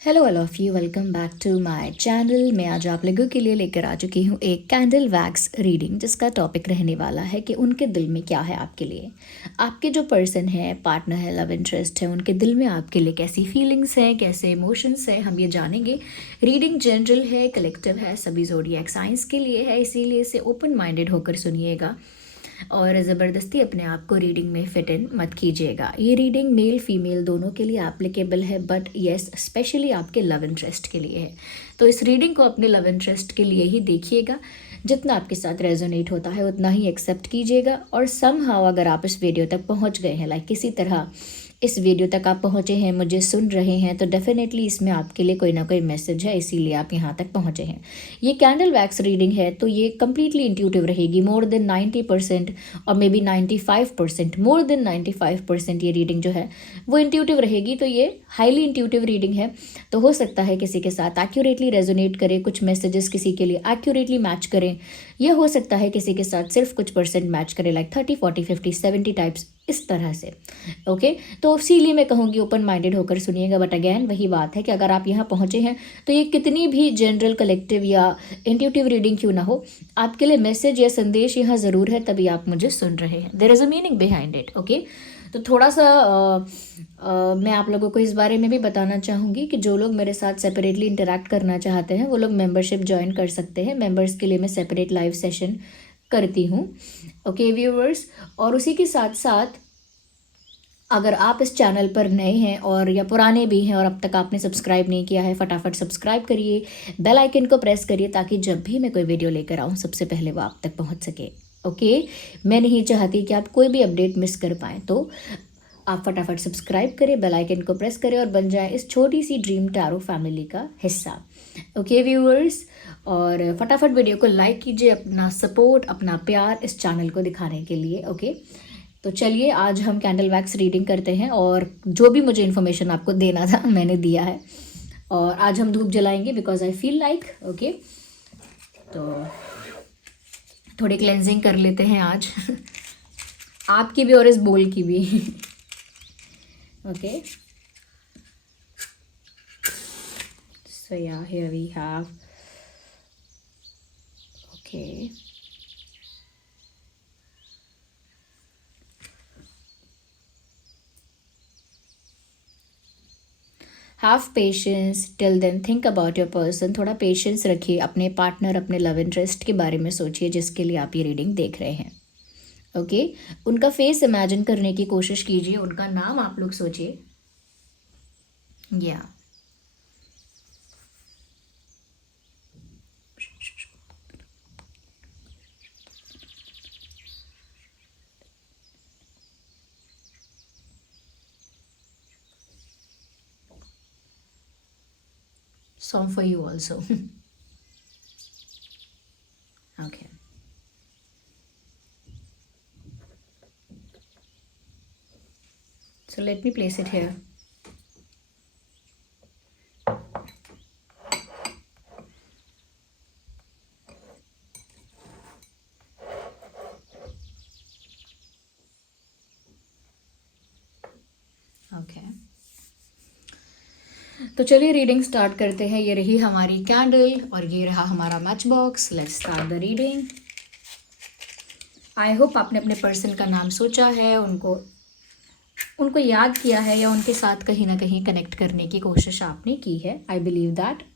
Hello all of you, welcome back to my channel. मैं आज आप लोगों के लिए लेकर आ चुकी हूँ एक कैंडल वैक्स रीडिंग, जिसका टॉपिक रहने वाला है कि उनके दिल में क्या है आपके लिए। आपके जो पर्सन है, पार्टनर है, लव इंटरेस्ट है, उनके दिल में आपके लिए कैसी फीलिंग्स हैं, कैसे इमोशंस हैं, हम ये जानेंगे। रीडिंग जनरल है, कलेक्टिव है, सभी ज़ोडिएक साइंस के लिए है, इसीलिए इसे ओपन माइंडेड होकर सुनिएगा और ज़बरदस्ती अपने आप को रीडिंग में फिट इन मत कीजिएगा। ये रीडिंग मेल फीमेल दोनों के लिए एप्लीकेबल है, बट येस स्पेशली आपके लव इंटरेस्ट के लिए है। तो इस रीडिंग को अपने लव इंटरेस्ट के लिए ही देखिएगा। जितना आपके साथ रेजोनेट होता है उतना ही एक्सेप्ट कीजिएगा। और समहाउ अगर आप इस वीडियो तक पहुंच गए हैं, लाइक किसी तरह इस वीडियो तक आप पहुंचे हैं, मुझे सुन रहे हैं, तो डेफिनेटली इसमें आपके लिए कोई ना कोई मैसेज है, इसीलिए आप यहाँ तक पहुंचे हैं। ये कैंडल वैक्स रीडिंग है तो ये कम्प्लीटली इंट्यूटिव रहेगी। मोर देन 90% और मे बी 95%, मोर देन 95% ये रीडिंग जो है वो इंट्यूटिव रहेगी। तो ये हाईली इंट्यूटिव रीडिंग है, तो हो सकता है किसी के साथ एक्यूरेटली रेजोनेट करे, कुछ मैसेजेस किसी के लिए एक्यूरेटली मैच करें। यह हो सकता है किसी के साथ सिर्फ कुछ परसेंट मैच करे, लाइक 30, 40, 50, 70 टाइप्स, इस तरह से। ओके, तो इसीलिए मैं कहूँगी ओपन माइंडेड होकर सुनिएगा। बट अगैन वही बात है कि अगर आप यहाँ पहुँचे हैं तो ये कितनी भी जनरल, कलेक्टिव या इंट्यूटिव रीडिंग क्यों ना हो, आपके लिए मैसेज या संदेश यहाँ ज़रूर है, तभी आप मुझे सुन रहे हैं। There is a meaning behind it. Okay, तो थोड़ा सा मैं आप लोगों को इस बारे में भी बताना चाहूँगी कि जो लोग मेरे साथ सेपरेटली इंटरेक्ट करना चाहते हैं वो लोग मेंबरशिप ज्वाइन कर सकते हैं। मेंबर्स के लिए मैं सेपरेट लाइव सेशन करती हूँ। ओके व्यूअर्स, और उसी के साथ साथ अगर आप इस चैनल पर नए हैं और या पुराने भी हैं और अब तक आपने सब्सक्राइब नहीं किया है, फटाफट सब्सक्राइब करिए, बेल आइकन को प्रेस करिए, ताकि जब भी मैं कोई वीडियो लेकर आऊँ सबसे पहले वो आप तक पहुँच सके। ओके, मैं नहीं चाहती कि आप कोई भी अपडेट मिस कर पाएँ, तो आप फटाफट सब्सक्राइब करें, बेल आइकन को प्रेस करें और बन जाए इस छोटी सी ड्रीम टैरो फैमिली का हिस्सा। ओके व्यूअर्स, और फटाफट वीडियो को लाइक कीजिए, अपना सपोर्ट, अपना प्यार इस चैनल को दिखाने के लिए। ओके, तो चलिए आज हम कैंडल वैक्स रीडिंग करते हैं, और जो भी मुझे इन्फॉर्मेशन आपको देना था मैंने दिया है। और आज हम धूप जलाएंगे because I feel like. Okay, तो थोड़ी क्लेंजिंग कर लेते हैं आज आपकी भी और इस बोल की भी। Okay, so yeah, here we have, okay, have patience till then, think about your person. थोड़ा पेशेंस रखिए, अपने पार्टनर, अपने लव इंटरेस्ट के बारे में सोचिए जिसके लिए आप ये रीडिंग देख रहे हैं। ओके, उनका फेस इमेजिन करने की कोशिश कीजिए, उनका नाम आप लोग सोचिए। या song for you also. Okay, so let me place it here. Okay, तो चलिए रीडिंग स्टार्ट करते हैं। ये रही हमारी कैंडल और ये रहा हमारा match box. Let's start the reading. I hope आपने अपने पर्सन का नाम सोचा है, उनको याद किया है, या उनके साथ कहीं ना कहीं कनेक्ट करने की कोशिश आपने की है। I believe that.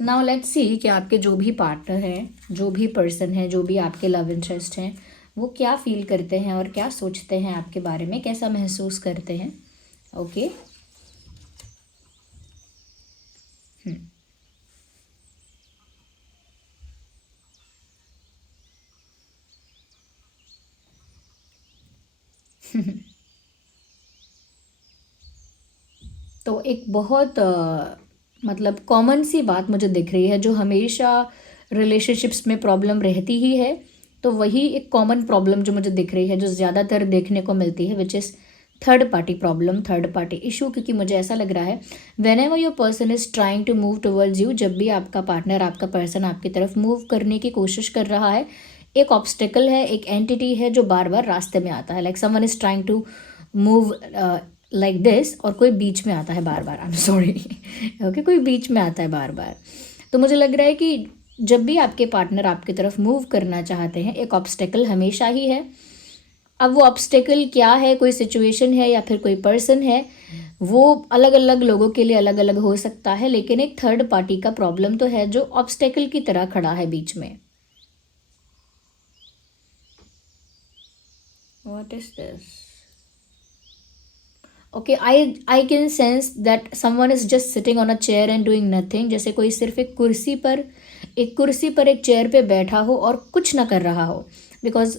Now let's see कि आपके जो भी पार्टनर हैं, जो भी पर्सन है, जो भी आपके लव इंटरेस्ट हैं, वो क्या फील करते हैं और क्या सोचते हैं आपके बारे में, कैसा महसूस करते हैं। ओके, तो एक बहुत मतलब कॉमन सी बात मुझे दिख रही है, जो हमेशा रिलेशनशिप्स में प्रॉब्लम रहती ही है, तो वही एक कॉमन प्रॉब्लम जो मुझे दिख रही है, जो ज़्यादातर देखने को मिलती है, which is third party problem, third party issue. क्योंकि मुझे ऐसा लग रहा है whenever your person is trying to move towards you, जब भी आपका पार्टनर, आपका पर्सन आपकी तरफ मूव करने की कोशिश कर रहा है, एक ऑब्स्टेकल है, एक एंटिटी है जो बार बार रास्ते में आता है, like someone is trying to move like this, और कोई बीच में आता है बार बार, आई एम सॉरी, ओके, कोई बीच में आता है बार बार। तो मुझे लग रहा है कि जब भी आपके पार्टनर आपकी तरफ मूव करना चाहते हैं, एक ऑब्स्टेकल हमेशा ही है। अब वो ऑब्स्टेकल क्या है, कोई सिचुएशन है या फिर कोई पर्सन है, वो अलग अलग लोगों के लिए अलग अलग हो सकता है, लेकिन एक थर्ड पार्टी का प्रॉब्लम तो है जो ऑब्स्टेकल की तरह खड़ा है बीच में। What is this? Okay, I can sense that someone is just sitting on a chair and doing nothing, जैसे कोई सिर्फ एक कुर्सी पर एक चेयर पे बैठा हो और कुछ ना कर रहा हो, because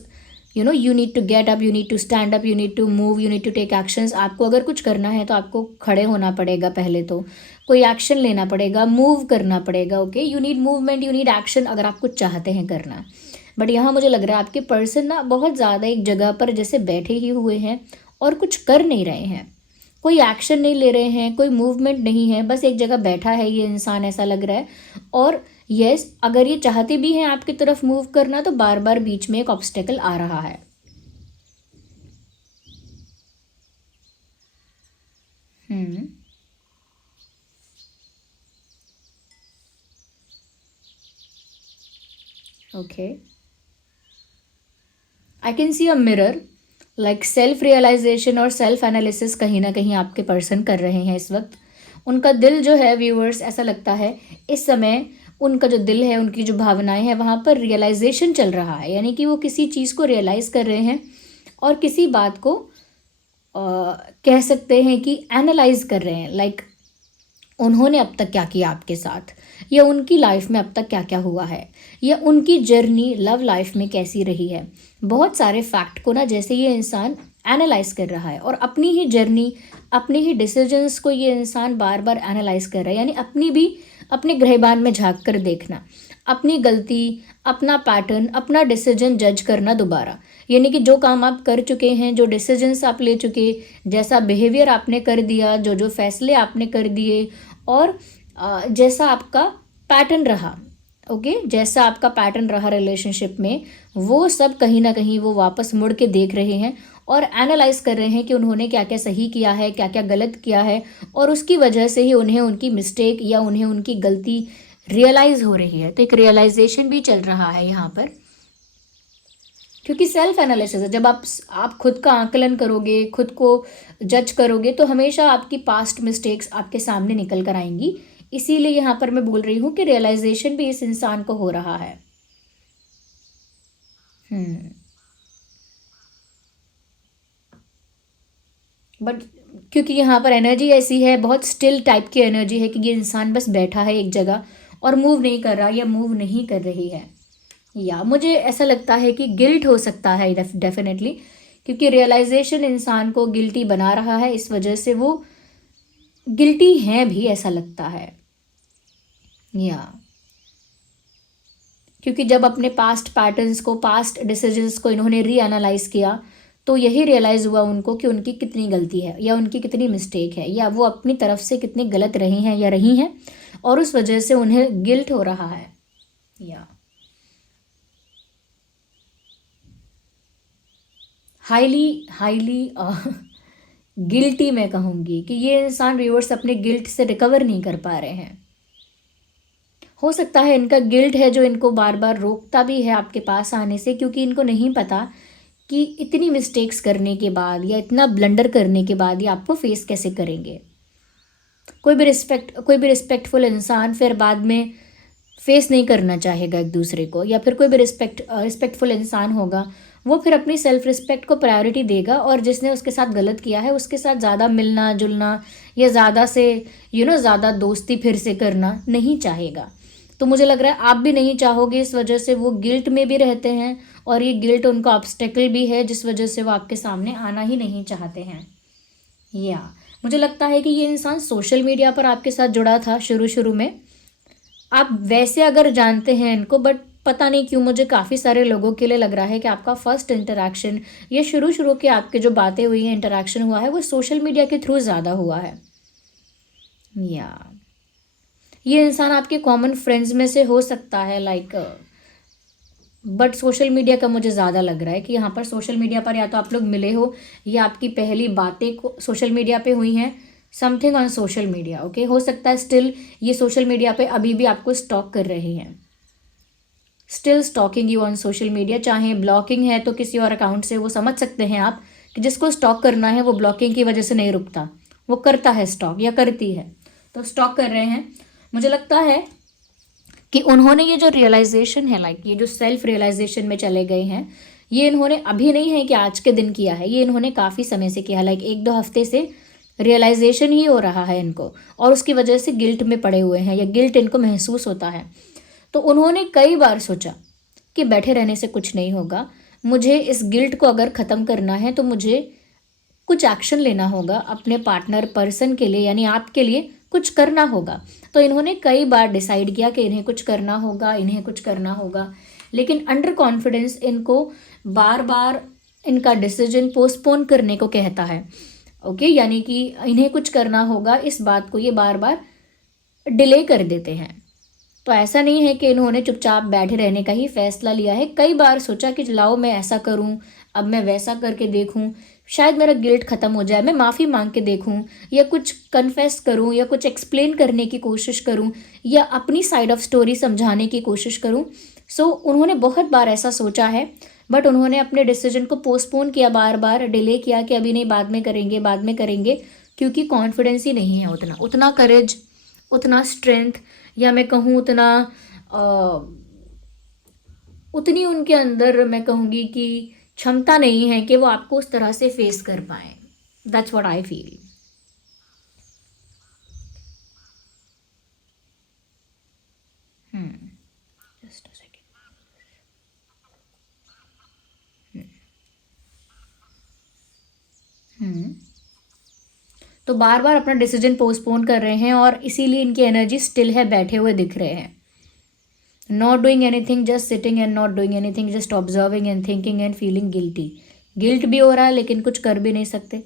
you need to get up, you need to stand up, you need to move, you need to take actions. आपको अगर कुछ करना है तो आपको खड़े होना पड़ेगा, पहले तो कोई एक्शन लेना पड़ेगा, मूव करना पड़ेगा। Okay, you need movement, you need action अगर आप कुछ चाहते हैं करना। बट यहाँ मुझे लग रहा है आपके पर्सन ना बहुत ज़्यादा एक जगह पर जैसे बैठे ही हुए हैं और कुछ कर नहीं रहे हैं, कोई एक्शन नहीं ले रहे हैं, कोई मूवमेंट नहीं है, बस एक जगह बैठा है ये इंसान, ऐसा लग रहा है। और यस, अगर ये चाहते भी हैं आपकी तरफ मूव करना तो बार बार बीच में एक ऑब्स्टेकल आ रहा है। Okay, I can see a mirror, like self realization और सेल्फ एनालिसिस कहीं ना कहीं आपके पर्सन कर रहे हैं इस वक्त। उनका दिल जो है व्यूअर्स, ऐसा लगता है इस समय उनका जो दिल है, उनकी जो भावनाएं हैं, वहाँ पर रियलाइजेशन चल रहा है, यानी कि वो किसी चीज़ को रियलाइज़ कर रहे हैं और किसी बात को कह सकते हैं कि एनालाइज कर रहे हैं, लाइक उन्होंने अब तक क्या किया आपके साथ, या उनकी लाइफ में अब तक क्या क्या हुआ है, या उनकी जर्नी लव लाइफ में कैसी रही है। बहुत सारे फैक्ट को ना जैसे ये इंसान एनालाइज कर रहा है और अपनी ही जर्नी, अपने ही डिसीजंस को ये इंसान बार बार एनालाइज कर रहा है, यानी अपनी भी अपने गृहबान में झांक कर देखना, अपनी गलती, अपना पैटर्न, अपना डिसीजन जज करना दोबारा, यानी कि जो काम आप कर चुके हैं, जो डिसीजंस आप ले चुके, जैसा बिहेवियर आपने कर दिया, जो जो फैसले आपने कर दिए, और जैसा आपका पैटर्न रहा, ओके, जैसा आपका पैटर्न रहा रिलेशनशिप में, वो सब कहीं ना कहीं वो वापस मुड़ के देख रहे हैं और एनालाइज कर रहे हैं कि उन्होंने क्या क्या सही किया है, क्या क्या गलत किया है, और उसकी वजह से ही उन्हें उनकी मिस्टेक या उन्हें उनकी गलती रियलाइज हो रही है। तो एक रियलाइजेशन भी चल रहा है यहाँ पर, क्योंकि सेल्फ एनालिसिस है, जब आप खुद का आकलन करोगे, खुद को जज करोगे, तो हमेशा आपकी पास्ट मिस्टेक्स आपके सामने निकल कर आएंगी। इसीलिए यहाँ पर मैं बोल रही हूँ कि रियलाइजेशन भी इस इंसान को हो रहा है। बट क्योंकि यहाँ पर एनर्जी ऐसी है, बहुत स्टिल टाइप की एनर्जी है कि ये इंसान बस बैठा है एक जगह और मूव नहीं कर रहा या मूव नहीं कर रही है। या मुझे ऐसा लगता है कि गिल्ट हो सकता है डेफिनेटली, क्योंकि रियलाइजेशन इंसान को गिल्टी बना रहा है, इस वजह से वो गिल्टी हैं भी, ऐसा लगता है। या क्योंकि जब अपने पास्ट पैटर्न्स को, पास्ट डिसीजंस को इन्होंने रीएनालाइज किया, तो यही रियलाइज़ हुआ उनको कि उनकी कितनी गलती है या उनकी कितनी मिस्टेक है, या वो अपनी तरफ से कितने गलत रहे हैं या रही हैं, और उस वजह से उन्हें गिल्ट हो रहा है। या हाईली गिल्टी मैं कहूँगी कि ये इंसान व्यूअर्स अपने गिल्ट से रिकवर नहीं कर पा रहे हैं। हो सकता है इनका गिल्ट है जो इनको बार बार रोकता भी है आपके पास आने से, क्योंकि इनको नहीं पता कि इतनी मिस्टेक्स करने के बाद या इतना ब्लंडर करने के बाद ये आपको फेस कैसे करेंगे। कोई भी रिस्पेक्टफुल इंसान फिर बाद में फेस नहीं करना चाहेगा एक दूसरे को, या फिर कोई भी रिस्पेक्टफुल इंसान होगा वो फिर अपनी सेल्फ रिस्पेक्ट को प्रायोरिटी देगा, और जिसने उसके साथ गलत किया है उसके साथ ज़्यादा मिलना जुलना या ज़्यादा से ज़्यादा दोस्ती फिर से करना नहीं चाहेगा। तो मुझे लग रहा है आप भी नहीं चाहोगे, इस वजह से वो गिल्ट में भी रहते हैं, और ये गिल्ट उनका ऑब्स्टेकल भी है जिस वजह से वो आपके सामने आना ही नहीं चाहते हैं। या मुझे लगता है कि ये इंसान सोशल मीडिया पर आपके साथ जुड़ा था शुरू शुरू में, आप वैसे अगर जानते हैं इनको, बट पता नहीं क्यों मुझे काफ़ी सारे लोगों के लिए लग रहा है कि आपका फर्स्ट इंटरेक्शन या शुरू शुरू के आपके जो बातें हुई हैं, इंटरेक्शन हुआ है, वो सोशल मीडिया के थ्रू ज़्यादा हुआ है। या ये इंसान आपके कॉमन फ्रेंड्स में से हो सकता है, लाइक बट सोशल मीडिया का मुझे ज़्यादा लग रहा है कि यहाँ पर सोशल मीडिया पर या तो आप लोग मिले हो या आपकी पहली बातें को सोशल मीडिया पे हुई हैं, something on social media. Okay, हो सकता है स्टिल ये सोशल मीडिया पे अभी भी आपको स्टॉक कर रहे हैं, still stalking you on social media. चाहे ब्लॉकिंग है तो किसी और अकाउंट से, वो समझ सकते हैं आप कि जिसको स्टॉक करना है वो ब्लॉकिंग की वजह से नहीं रुकता, वो करता है स्टॉक या करती है, तो स्टॉक कर रहे हैं। मुझे लगता है कि उन्होंने ये जो रियलाइजेशन है, लाइक ये जो सेल्फ रियलाइजेशन में चले गए हैं, ये इन्होंने अभी नहीं है कि आज के दिन किया है, ये इन्होंने काफ़ी समय से किया है, लाइक 1-2 हफ्ते से रियलाइजेशन ही हो रहा है इनको, और उसकी वजह से गिल्ट में पड़े हुए हैं या गिल्ट इनको महसूस होता है। तो उन्होंने कई बार सोचा कि बैठे रहने से कुछ नहीं होगा, मुझे इस गिल्ट को अगर ख़त्म करना है तो मुझे कुछ एक्शन लेना होगा, अपने पार्टनर पर्सन के लिए यानी आपके लिए कुछ करना होगा। तो इन्होंने कई बार डिसाइड किया कि इन्हें कुछ करना होगा, इन्हें कुछ करना होगा, लेकिन अंडर कॉन्फिडेंस इनको बार बार इनका डिसीजन पोस्टपोन करने को कहता है। ओके, यानी कि इन्हें कुछ करना होगा, इस बात को ये बार बार डिले कर देते हैं। तो ऐसा नहीं है कि इन्होंने चुपचाप बैठे रहने का ही फैसला लिया है, कई बार सोचा कि लाओ मैं ऐसा करूं, अब मैं वैसा करके देखूं, शायद मेरा गिल्ट ख़त्म हो जाए, मैं माफ़ी मांग के देखूं, या कुछ कन्फेस करूं, या कुछ एक्सप्लेन करने की कोशिश करूं, या अपनी साइड ऑफ स्टोरी समझाने की कोशिश करूं। सो उन्होंने बहुत बार ऐसा सोचा है, बट उन्होंने अपने डिसीजन को पोस्टपोन किया, बार बार डिले किया कि अभी नहीं, बाद में करेंगे, बाद में करेंगे, क्योंकि कॉन्फिडेंस ही नहीं है उतना, उतना करेज, उतना स्ट्रेंथ, या मैं कहूँ उतना उतनी उनके अंदर मैं कहूँगी कि क्षमता नहीं है कि वो आपको उस तरह से फेस कर पाए। That's what I feel. Just a second. तो बार बार अपना डिसीजन पोस्टपोन कर रहे हैं और इसीलिए इनकी एनर्जी स्टिल है, बैठे हुए दिख रहे हैं। Not doing anything, just sitting and not doing anything, just observing and thinking and feeling guilty. Guilt भी हो रहा है लेकिन कुछ कर भी नहीं सकते।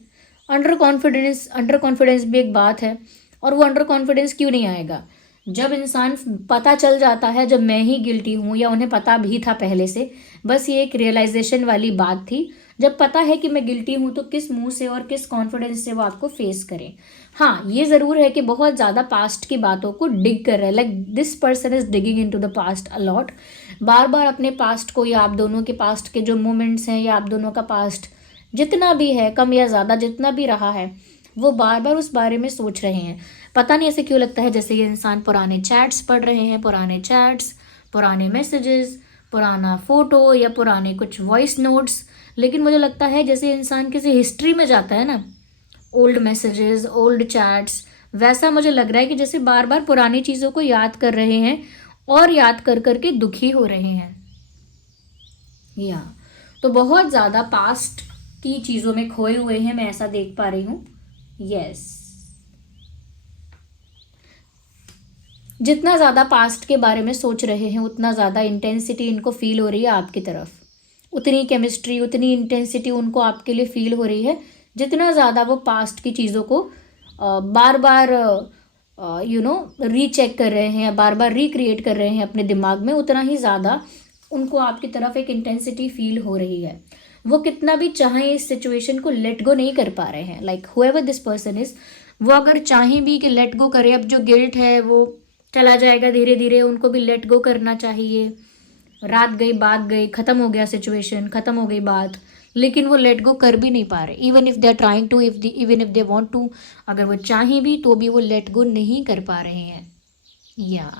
अंडर कॉन्फिडेंस भी एक बात है, और वो अंडर कॉन्फिडेंस क्यों नहीं आएगा जब इंसान पता चल जाता है जब मैं ही गिल्टी हूँ, या उन्हें पता भी था पहले से, बस ये एक रियलाइजेशन वाली बात थी। जब पता है कि मैं गिल्टी हूँ तो किस मुंह से और किस कॉन्फिडेंस से वो आपको फेस करें। हाँ, ये ज़रूर है कि बहुत ज़्यादा पास्ट की बातों को डिग कर रहे हैं, like this person is digging in to the past a lot. बार बार अपने पास्ट को, या आप दोनों के पास्ट के जो मोमेंट्स हैं, या आप दोनों का पास्ट जितना भी है, कम या ज़्यादा जितना भी रहा है, वो बार बार उस बारे में सोच रहे हैं। पता नहीं ऐसे क्यों लगता है जैसे ये इंसान पुराने चैट्स पढ़ रहे हैं, पुराने चैट्स, पुराने मैसेजेस, पुराना फ़ोटो, या पुराने कुछ वॉइस नोट्स। लेकिन मुझे लगता है जैसे इंसान किसी हिस्ट्री में जाता है ना, ओल्ड मैसेजेस, ओल्ड चैट्स, वैसा मुझे लग रहा है कि जैसे बार बार पुरानी चीज़ों को याद कर रहे हैं और याद कर करके दुखी हो रहे हैं। या तो बहुत ज़्यादा पास्ट की चीज़ों में खोए हुए हैं, मैं ऐसा देख पा रही हूँ। यस, जितना ज़्यादा पास्ट के बारे में सोच रहे हैं उतना ज़्यादा इंटेंसिटी इनको फील हो रही है आपकी तरफ, उतनी केमिस्ट्री, उतनी इंटेंसिटी उनको आपके लिए फील हो रही है, जितना ज़्यादा वो पास्ट की चीज़ों को बार बार रीचेक कर रहे हैं, या बार बार रिक्रिएट कर रहे हैं अपने दिमाग में, उतना ही ज़्यादा उनको आपकी तरफ एक इंटेंसिटी फील हो रही है। वो कितना भी चाहें इस सिचुएशन को लेट गो नहीं कर पा रहे हैं, like whoever this person is, वो अगर चाहें भी कि लेट गो करें, अब जो गिल्ट है वो चला जाएगा धीरे धीरे, उनको भी लेट गो करना चाहिए। रात गई, बात गई, ख़त्म हो गया सिचुएशन, ख़त्म हो गई बात, लेकिन वो लेट गो कर भी नहीं पा रहे। Even if they are trying to, even if they want to, अगर वो चाहें भी तो भी वो लेट गो नहीं कर पा रहे हैं। या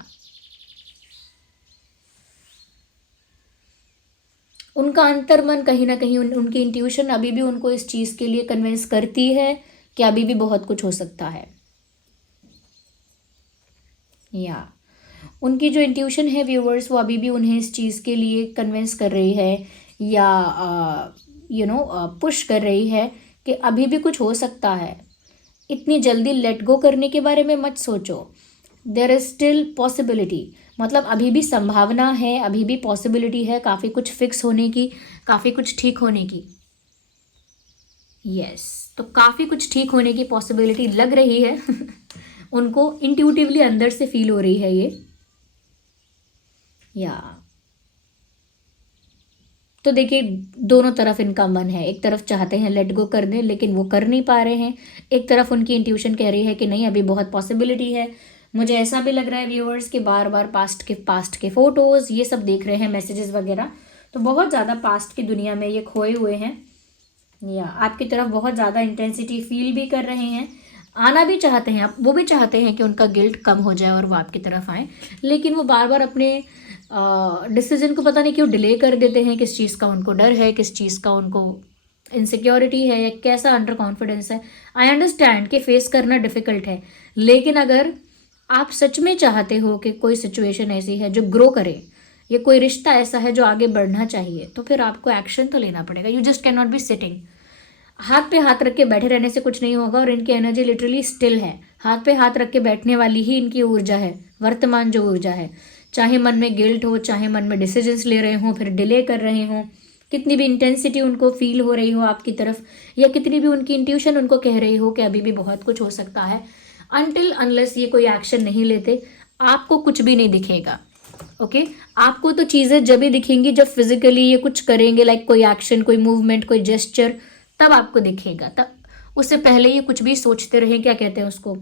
उनका अंतर्मन कहीं ना कहीं उनकी इंट्यूशन अभी भी उनको इस चीज़ के लिए कन्विंस करती है कि अभी भी बहुत कुछ हो सकता है। या उनकी जो इंट्यूशन है व्यूवर्स, वो अभी भी उन्हें इस चीज़ के लिए कन्विंस कर रही है, या पुश कर रही है कि अभी भी कुछ हो सकता है, इतनी जल्दी लेट गो करने के बारे में मत सोचो, देयर इज स्टिल पॉसिबिलिटी, मतलब अभी भी संभावना है, अभी भी पॉसिबिलिटी है काफ़ी कुछ फिक्स होने की, काफ़ी कुछ ठीक होने की। यस, तो काफ़ी कुछ ठीक होने की पॉसिबिलिटी लग रही है उनको इंट्यूटिवली अंदर से फील हो रही है ये। या तो देखिए दोनों तरफ इनका मन है, एक तरफ चाहते हैं लेट गो कर दें लेकिन वो कर नहीं पा रहे हैं, एक तरफ उनकी इंट्यूशन कह रही है कि नहीं अभी बहुत पॉसिबिलिटी है। मुझे ऐसा भी लग रहा है व्यूअर्स कि बार बार पास्ट के फोटोज़ ये सब देख रहे हैं, मैसेजेस वगैरह, तो बहुत ज़्यादा पास्ट की दुनिया में ये खोए हुए हैं, या आपकी तरफ बहुत ज़्यादा इंटेंसिटी फील भी कर रहे हैं, आना भी चाहते हैं, आप वो भी चाहते हैं कि उनका गिल्ट कम हो जाए और वो आपकी तरफ आए, लेकिन वो बार बार अपने डिसीजन को पता नहीं क्यों डिले कर देते हैं। किस चीज़ का उनको डर है, किस चीज़ का उनको इनसिक्योरिटी है, या कैसा अंडर कॉन्फिडेंस है। आई अंडरस्टैंड कि फेस करना डिफ़िकल्ट है, लेकिन अगर आप सच में चाहते हो कि कोई सिचुएशन ऐसी है जो ग्रो करे, या कोई रिश्ता ऐसा है जो आगे बढ़ना चाहिए, तो फिर आपको एक्शन तो लेना पड़ेगा। You just can not be sitting. हाथ पे हाथ रख के बैठे रहने से कुछ नहीं होगा, और इनकी एनर्जी लिटरली स्टिल है। हाथ पे हाथ रख के बैठने वाली ही इनकी ऊर्जा है, वर्तमान जो ऊर्जा है। चाहे मन में गिल्ट हो, चाहे मन में डिसीजंस ले रहे हों, फिर डिले कर रहे हों, कितनी भी इंटेंसिटी उनको फील हो रही हो आपकी तरफ, या कितनी भी उनकी इंट्यूशन उनको कह रही हो कि अभी भी बहुत कुछ हो सकता है, अनटिल अनलेस ये कोई एक्शन नहीं लेते आपको कुछ भी नहीं दिखेगा। ओके आपको तो चीज़ें जब भी दिखेंगी जब फिजिकली ये कुछ करेंगे, लाइक कोई एक्शन, कोई मूवमेंट, कोई जेस्चर, तब आपको दिखेगा। तब उससे पहले ये कुछ भी सोचते रहे, क्या कहते हैं उसको,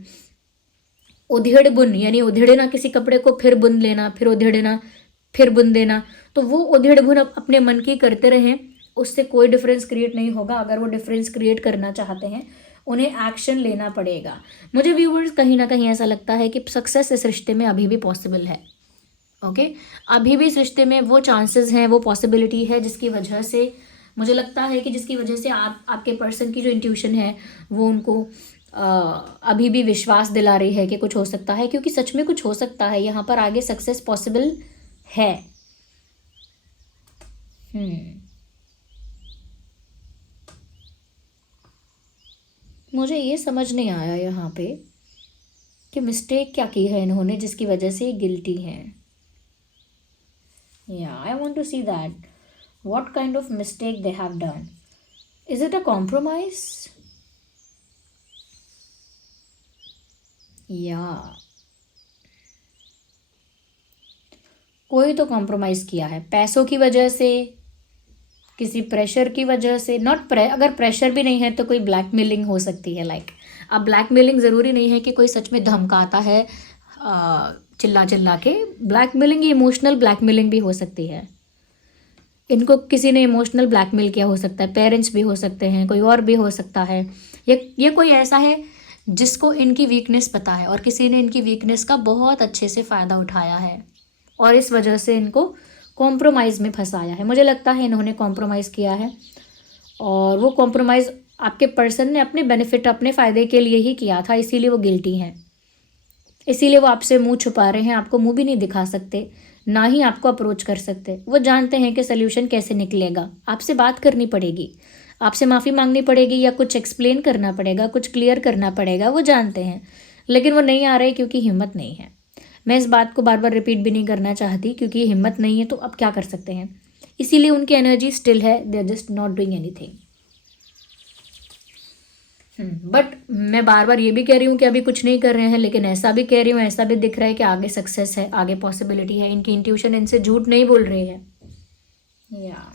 उधेड़ बुन, यानी उधेड़ना किसी कपड़े को, फिर बुन लेना, फिर उधेड़ना, फिर बुन देना, तो वो उधेड़ बुन अपने मन की करते रहें, उससे कोई डिफरेंस क्रिएट नहीं होगा। अगर वो डिफरेंस क्रिएट करना चाहते हैं उन्हें एक्शन लेना पड़ेगा। मुझे व्यूवर्स कहीं ना कहीं ऐसा लगता है कि सक्सेस इस रिश्ते में अभी भी पॉसिबल है। ओके अभी भी इस रिश्ते में वो चांसेस हैं, वो पॉसिबिलिटी है, जिसकी वजह से मुझे लगता है कि जिसकी वजह से आपके पर्सन की जो इंट्यूशन है वो उनको अभी भी विश्वास दिला रही है कि कुछ हो सकता है, क्योंकि सच में कुछ हो सकता है यहाँ पर, आगे सक्सेस पॉसिबल है। मुझे ये समझ नहीं आया यहाँ पे कि मिस्टेक क्या की है इन्होंने जिसकी वजह से गिल्टी है। Yeah, I want to see that. What kind of mistake they have done? Is it a compromise? Yeah. कोई तो कॉम्प्रोमाइज़ किया है, पैसों की वजह से, किसी प्रेशर की वजह से, अगर प्रेशर भी नहीं है तो कोई ब्लैकमेलिंग हो सकती है। लाइक अब ब्लैकमेलिंग ज़रूरी नहीं है कि कोई सच में धमकाता है चिल्ला चिल्ला के। ब्लैकमेलिंग, इमोशनल ब्लैकमेलिंग भी हो सकती है। इनको किसी ने इमोशनल ब्लैकमेल किया हो सकता है, पेरेंट्स भी हो सकते हैं, कोई और भी हो सकता है, ये कोई ऐसा है जिसको इनकी वीकनेस पता है और किसी ने इनकी वीकनेस का बहुत अच्छे से फ़ायदा उठाया है और इस वजह से इनको कॉम्प्रोमाइज़ में फंसाया है। मुझे लगता है इन्होंने कॉम्प्रोमाइज़ किया है, और वो कॉम्प्रोमाइज़ आपके पर्सन ने अपने बेनिफिट, अपने फ़ायदे के लिए ही किया था, इसीलिए वो गिल्टी हैं। इसीलिए वो आपसे मुंह छुपा रहे हैं, आपको मुंह भी नहीं दिखा सकते, ना ही आपको अप्रोच कर सकते। वो जानते हैं कि सल्यूशन कैसे निकलेगा। आपसे बात करनी पड़ेगी, आपसे माफ़ी मांगनी पड़ेगी, या कुछ एक्सप्लेन करना पड़ेगा, कुछ क्लियर करना पड़ेगा, वो जानते हैं, लेकिन वो नहीं आ रहे क्योंकि हिम्मत नहीं है। मैं इस बात को बार बार रिपीट भी नहीं करना चाहती, क्योंकि हिम्मत नहीं है तो अब क्या कर सकते हैं। इसीलिए उनकी एनर्जी स्टिल है, they are just not doing anything. But मैं बार बार ये भी कह रही हूँ कि अभी कुछ नहीं कर रहे हैं, लेकिन ऐसा भी कह रही हूँ, ऐसा भी दिख रहा है कि आगे सक्सेस है, आगे पॉसिबिलिटी है। इनकी इंट्यूशन इनसे झूठ नहीं बोल रही है। या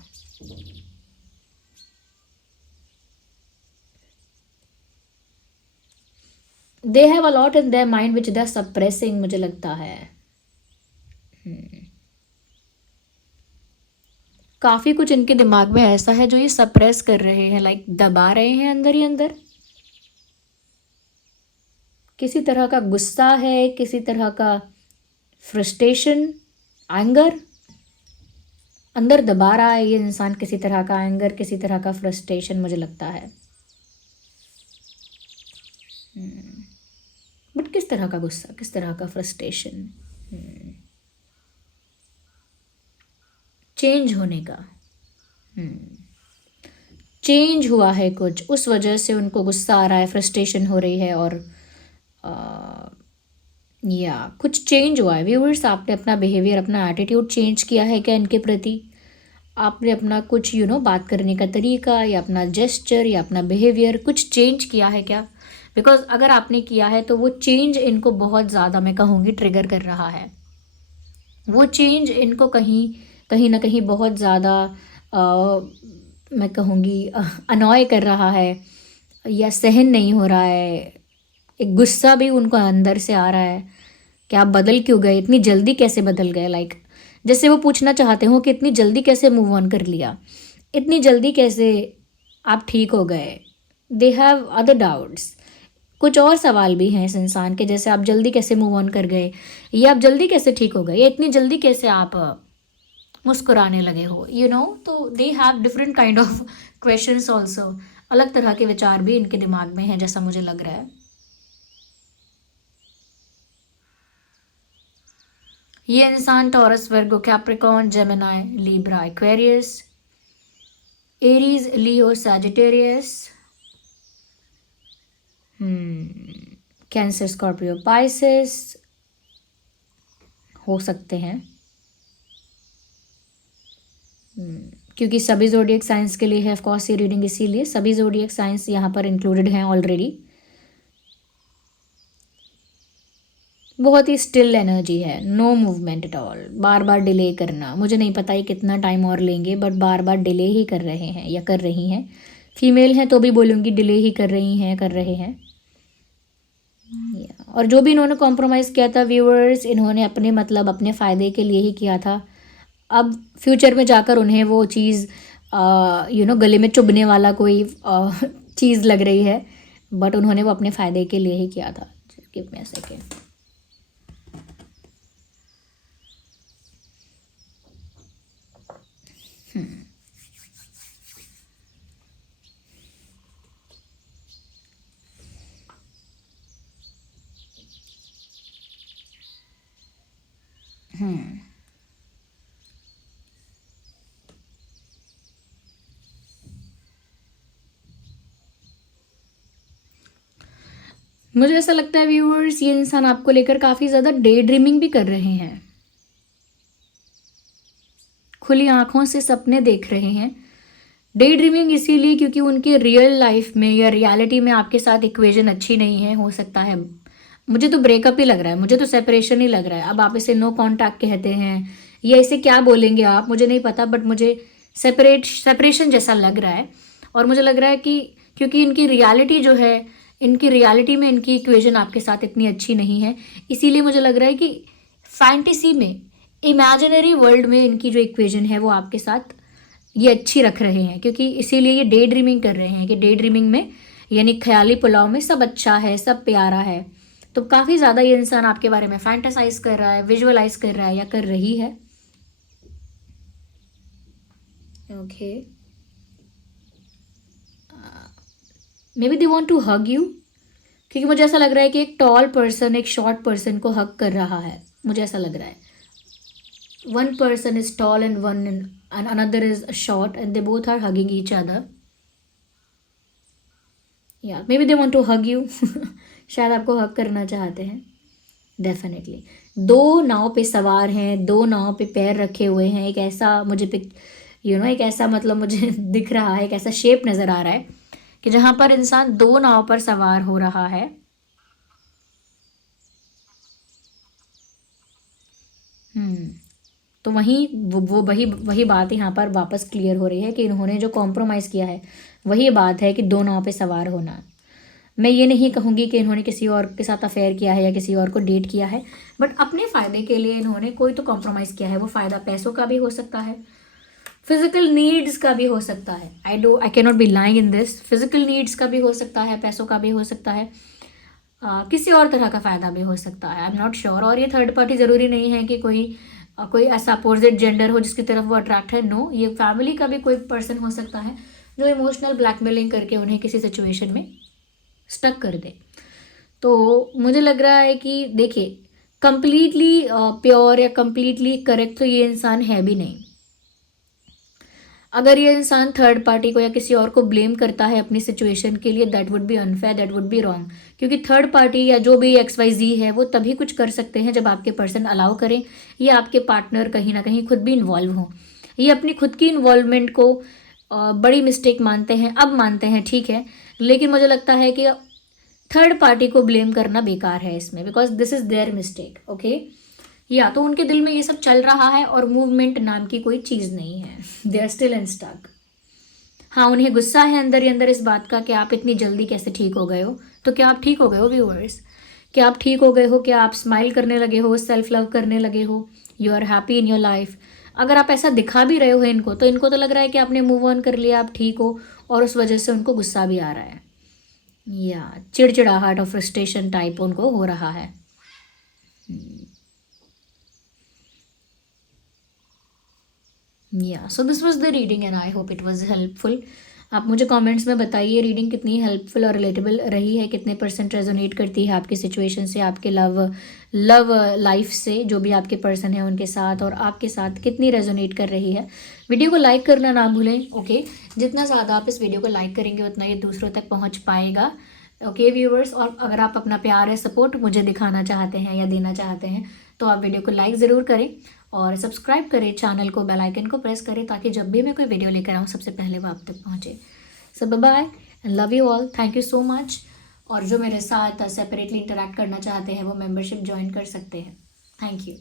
they have a lot in their mind which they are suppressing, मुझे लगता है। काफ़ी कुछ इनके दिमाग में ऐसा है जो ये सप्रेस कर रहे हैं, लाइक दबा रहे हैं अंदर ही अंदर। किसी तरह का गुस्सा है, किसी तरह का फ्रस्ट्रेशन, एंगर अंदर दबा रहा है ये इंसान। किसी तरह का एंगर, किसी तरह का फ्रस्ट्रेशन, मुझे लगता है। बट किस तरह का गुस्सा, किस तरह का फ्रस्ट्रेशन? चेंज होने का, चेंज हुआ है कुछ, उस वजह से उनको गुस्सा आ रहा है, फ्रस्ट्रेशन हो रही है, और या कुछ चेंज हुआ है। व्यूअर्स, आपने अपना बिहेवियर, अपना एटीट्यूड चेंज किया है क्या इनके प्रति? आपने अपना कुछ बात करने का तरीका, या अपना जेस्चर, या अपना बिहेवियर कुछ चेंज किया है क्या? बिकॉज अगर आपने किया है तो वो चेंज इनको बहुत ज़्यादा, मैं कहूँगी, ट्रिगर कर रहा है। वो चेंज इनको कहीं ना कहीं बहुत ज़्यादा मैं कहूँगी अनॉय कर रहा है या सहन नहीं हो रहा है, एक गुस्सा भी उनको अंदर से आ रहा है कि आप बदल क्यों गए, इतनी जल्दी कैसे बदल गए, लाइक जैसे वो पूछना चाहते हो कि इतनी जल्दी कैसे मूव ऑन कर लिया, इतनी जल्दी कैसे आप ठीक हो गए। दे हैव अदर डाउट्स, कुछ और सवाल भी हैं इस इंसान के, जैसे आप जल्दी कैसे मूव ऑन कर गए, या आप जल्दी कैसे ठीक हो गए, या इतनी जल्दी कैसे आप मुस्कुराने लगे हो, तो they have different kind of questions also. अलग तरह के विचार भी इनके दिमाग में हैं, जैसा मुझे लग रहा है। ये इंसान Taurus, Virgo, Capricorn, Gemini, Libra, Aquarius, Aries, Leo, Sagittarius, Cancer, Scorpio, Pisces हो सकते हैं। क्योंकि सभी जोडियक साइंस के लिए है ऑफ कोर्स ये रीडिंग, इसीलिए सभी जोडियक साइंस यहाँ पर इंक्लूडेड हैं ऑलरेडी। बहुत ही स्टिल एनर्जी है, नो मूवमेंट एट ऑल, बार बार डिले करना, मुझे नहीं पता ये कितना टाइम और लेंगे, बट बार बार डिले ही कर रहे हैं या कर रही हैं। फीमेल हैं तो भी बोलूँगी डिले ही कर रही हैं, कर रहे हैं। और जो भी इन्होंने कॉम्प्रोमाइज़ किया था व्यूअर्स, इन्होंने अपने मतलब अपने फ़ायदे के लिए ही किया था। अब फ्यूचर में जाकर उन्हें वो चीज़ गले में चुभने वाला कोई चीज़ लग रही है, बट उन्होंने वो अपने फ़ायदे के लिए ही किया था। Give me a second. मुझे ऐसा लगता है व्यूअर्स, ये इंसान आपको लेकर काफ़ी ज़्यादा डे ड्रीमिंग भी कर रहे हैं, खुली आंखों से सपने देख रहे हैं। डे ड्रीमिंग इसीलिए क्योंकि उनके रियल लाइफ में या रियलिटी में आपके साथ इक्वेशन अच्छी नहीं है। हो सकता है, मुझे तो ब्रेकअप ही लग रहा है, मुझे तो सेपरेशन ही लग रहा है। अब आप इसे नो कॉन्टैक्ट कहते हैं या इसे क्या बोलेंगे आप, मुझे नहीं पता, बट मुझे सेपरेशन जैसा लग रहा है। और मुझे लग रहा है कि क्योंकि इनकी रियलिटी जो है, इनकी रियलिटी में इनकी इक्वेशन आपके साथ इतनी अच्छी नहीं है, इसीलिए मुझे लग रहा है कि फैंटेसी में, इमेजिनरी वर्ल्ड में इनकी जो इक्वेशन है वो आपके साथ ये अच्छी रख रहे हैं, क्योंकि इसीलिए ये डे ड्रीमिंग कर रहे हैं कि डे ड्रीमिंग में यानी ख्याली पुलाव में सब अच्छा है, सब प्यारा है। तो काफ़ी ज़्यादा ये इंसान आपके बारे में फैंटेसाइज कर रहा है, विजुअलाइज कर रहा है या कर रही है। Okay, maybe they want to hug you, क्योंकि मुझे ऐसा लग रहा है कि एक टॉल पर्सन एक शॉर्ट पर्सन को हग कर रहा है, मुझे ऐसा लग रहा है। One person is tall and one and another is short and they both are hugging each other. Yeah, maybe they want to hug you. शायद आपको हग करना चाहते हैं। डेफिनेटली दो नाव पे सवार हैं, दो नाव पे पैर रखे हुए हैं। एक ऐसा मुझे एक ऐसा मतलब मुझे दिख रहा है, एक ऐसा शेप नज़र आ रहा है कि जहाँ पर इंसान दो नाव पर सवार हो रहा है। तो वहीं वो वही बात यहाँ पर वापस क्लियर हो रही है कि इन्होंने जो कॉम्प्रोमाइज़ किया है वही बात है कि दो नाव पे सवार होना। मैं ये नहीं कहूँगी कि इन्होंने किसी और के साथ अफेयर किया है या किसी और को डेट किया है, बट अपने फ़ायदे के लिए इन्होंने कोई तो कॉम्प्रोमाइज़ किया है। वो फ़ायदा पैसों का भी हो सकता है, फिजिकल नीड्स का भी हो सकता है। I can not be lying in this. Physical needs का भी हो सकता है, पैसों का भी हो सकता है, किसी और तरह का फ़ायदा भी हो सकता है। I am not sure. और ये थर्ड पार्टी ज़रूरी नहीं है कि कोई ऐसा अपोजिट जेंडर हो जिसकी तरफ वो अट्रैक्ट है। नो, ये फैमिली का भी कोई पर्सन हो सकता है जो इमोशनल ब्लैकमेलिंग करके उन्हें किसी सिचुएशन में स्टक कर दे। तो मुझे लग रहा है कि देखिए, कंप्लीटली प्योर या कंप्लीटली करेक्ट तो ये इंसान है भी नहीं। अगर ये इंसान थर्ड पार्टी को या किसी और को ब्लेम करता है अपनी सिचुएशन के लिए, that would be unfair, that would be wrong. क्योंकि थर्ड पार्टी या जो भी XYZ है वो तभी कुछ कर सकते हैं जब आपके पर्सन अलाउ करें या आपके पार्टनर कहीं ना कहीं खुद भी इन्वॉल्व हों। ये अपनी खुद की इन्वॉल्वमेंट को बड़ी मिस्टेक मानते हैं, अब मानते हैं, ठीक है, लेकिन मुझे लगता है कि थर्ड पार्टी को ब्लेम करना बेकार है इसमें, because this is their mistake. Okay, या तो उनके दिल में ये सब चल रहा है और मूवमेंट नाम की कोई चीज़ नहीं है, they are still in stuck. हाँ, उन्हें गुस्सा है अंदर ही अंदर इस बात का कि आप इतनी जल्दी कैसे ठीक हो गए हो। तो क्या आप ठीक हो गए हो व्यूअर्स? क्या आप ठीक हो गए हो? क्या आप स्माइल करने लगे हो, सेल्फ लव करने लगे हो, you are happy in your life? अगर आप ऐसा दिखा भी रहे हो इनको, तो इनको तो लग रहा है कि आपने मूव ऑन कर लिया, आप ठीक हो, और उस वजह से उनको गुस्सा भी आ रहा है, या चिड़चिड़ाहट और फ्रस्ट्रेशन टाइप उनको हो रहा है। या so this was the reading and I hope it was helpful. आप मुझे कमेंट्स में बताइए रीडिंग कितनी हेल्पफुल और रिलेटेबल रही है, कितने % रेजोनेट करती है आपकी सिचुएशन से, आपके लव लाइफ से, जो भी आपके पर्सन है उनके साथ, और आपके साथ कितनी रेजोनेट कर रही है। वीडियो को लाइक करना ना भूलें, ओके? जितना ज़्यादा आप इस वीडियो को लाइक करेंगे उतना ये दूसरों तक पहुँच पाएगा, ओके व्यूअर्स। और अगर आप अपना प्यार है, सपोर्ट मुझे दिखाना चाहते हैं या देना चाहते हैं, तो आप वीडियो को लाइक ज़रूर करें और सब्सक्राइब करें चैनल को, बेल आइकन को प्रेस करें, ताकि जब भी मैं कोई वीडियो लेकर आऊँ सबसे पहले वो आप तक पहुँचे। So bye and love you all, thank you so much. और जो मेरे साथ सेपरेटली इंटरेक्ट करना चाहते हैं वो मेंबरशिप ज्वाइन कर सकते हैं। Thank you.